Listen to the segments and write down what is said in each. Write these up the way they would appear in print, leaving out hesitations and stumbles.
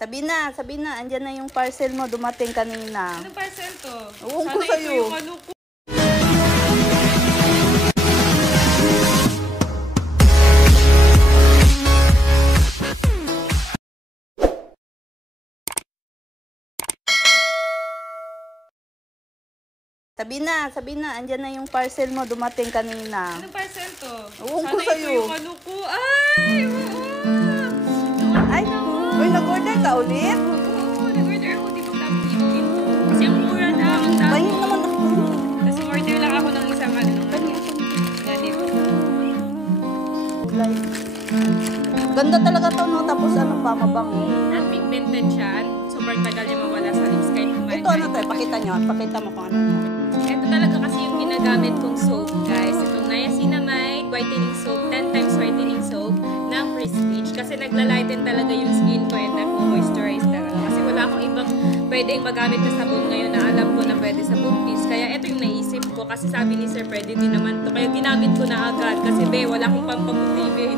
Sabi na, andyan na yung parcel mo, dumating kanina. Anong parcel to? Uwang ko Sana sa'yo. ito yung ano ko. Sabi na, andyan na yung parcel mo, dumating kanina. Anong parcel to? Uwang ko Sana sa'yo. ito yung ano ko. Ay! Oo! Ay, uy, nag-order ka ulit? Oo, nag-order ako. Di ko tapos yung to. Kasi ang mura na. Ang dami. Bayin naman ako. Tapos order lang ako ng isang ano. Ganito. Like, ganda talaga to, no? Tapos ano pa, mabango. Big vintage yan. Sobrang tagal niya mawala sa lips kahit kumain. Ito ano to, pakita mo kung ano. Ito talaga kasi yung ginagamit kong soap, guys. Itong niacinamide whitening soap, 10 times whitening soap ng Prestige. Kasi naglalighten talaga yung skin ko and nagmo-moisturize talaga. Kasi wala akong ibang pwedeng magamit na sabon ngayon na alam ko na pwede sa buntis. Kaya ito yung naisip ko kasi sabi ni Sir pwede din naman to. Kaya ginamit ko na agad kasi wala akong pampaputi.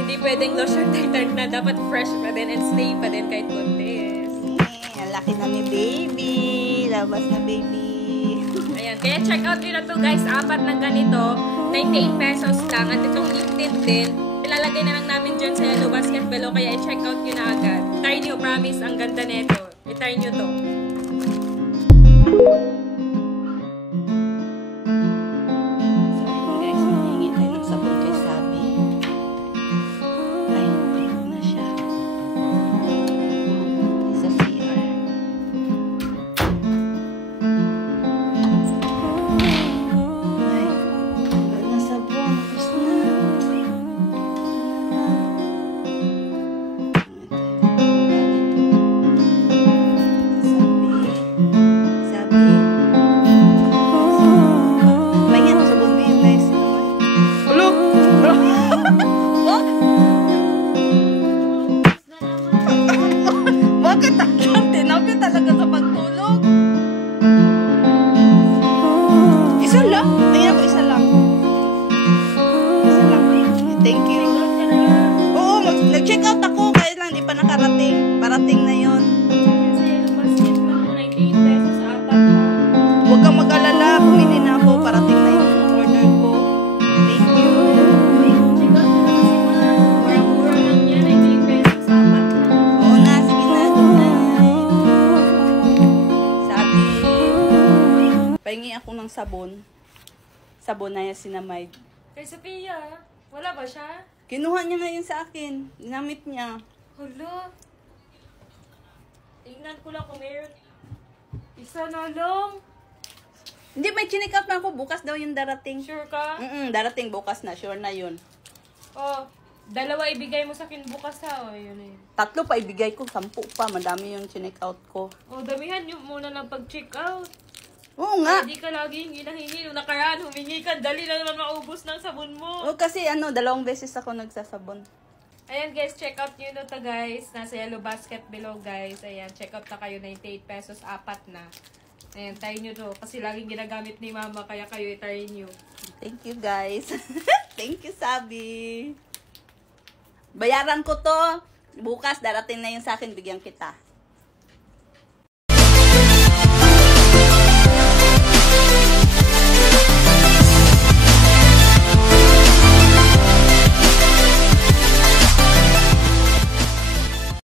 Hindi pwedeng lotion tighter na dapat fresh pa din and stay pa din kahit buntis. Ang laki na ni baby. Labas na baby. Ayan, kaya check out nyo na to guys, 4 na ganito, 98 pesos lang, at itong link din, ilalagay na lang namin dyan sa yellow basket below, kaya i-check out nyo na agad. Try nyo, promise, ang ganda nito. I-try nyo to. So ayun guys, mahingi tayo ng sabon kay Sabi. Ay, ayun na siya. Sa CR. Ay, wala na sabon. Tapos na. Sabi. Pahinga mo sabon, babe. Nice naman. Look! Bakit ang tinabi talaga sa pagtulog? Isa lang? Tingnan ko, isa lang. Isa lang. Thank you. Oo, nag-check out ako. Kaya lang, di pa nakarating. Parating na yon. Kasi yung basket lang, 98 pesos, 4 na. Huwag kang mag-alala. Bumili na ako. Parating na yung order ko. Thank you. Check out nyo na kasi mura lang yan, 98 pesos, 4 na. Oo na, sige na. Good night. Sabi, pahingi ako ng sabon. Sabon na niacinamide. Kay Sophia, wala ba siya? Kinuha niya na yun sa akin. Ginamit niya. Hala. Tingnan ko lang kung meron. Isa na lang. Hindi, may chinik out na ako. Bukas daw yung darating. Sure ka? Darating bukas na. Sure na yun. Oh, 2 ibigay mo sa akin bukas ha. Oh, yun eh. 3 pa ibigay ko. 10 pa. Madami yung chinik out ko. Oh, damihan nyo muna ng pag-check out. Oo nga. Hindi ka lagi hinahingi. Nung nakaraan, humingi ka. Dali na naman maubos ng sabon mo. Oo, kasi 2 beses ako nagsasabon. Ayan guys, check out nyo na to guys. Nasa yellow basket below guys. Ayan, check out na kayo. 98 pesos, 4 na. Ayan, try nyo to. Kasi laging ginagamit ni mama. Kaya kayo i-try nyo. Thank you guys. Thank you, Sabi. Bayaran ko to. Bukas darating na yun sa akin. Bigyan kita.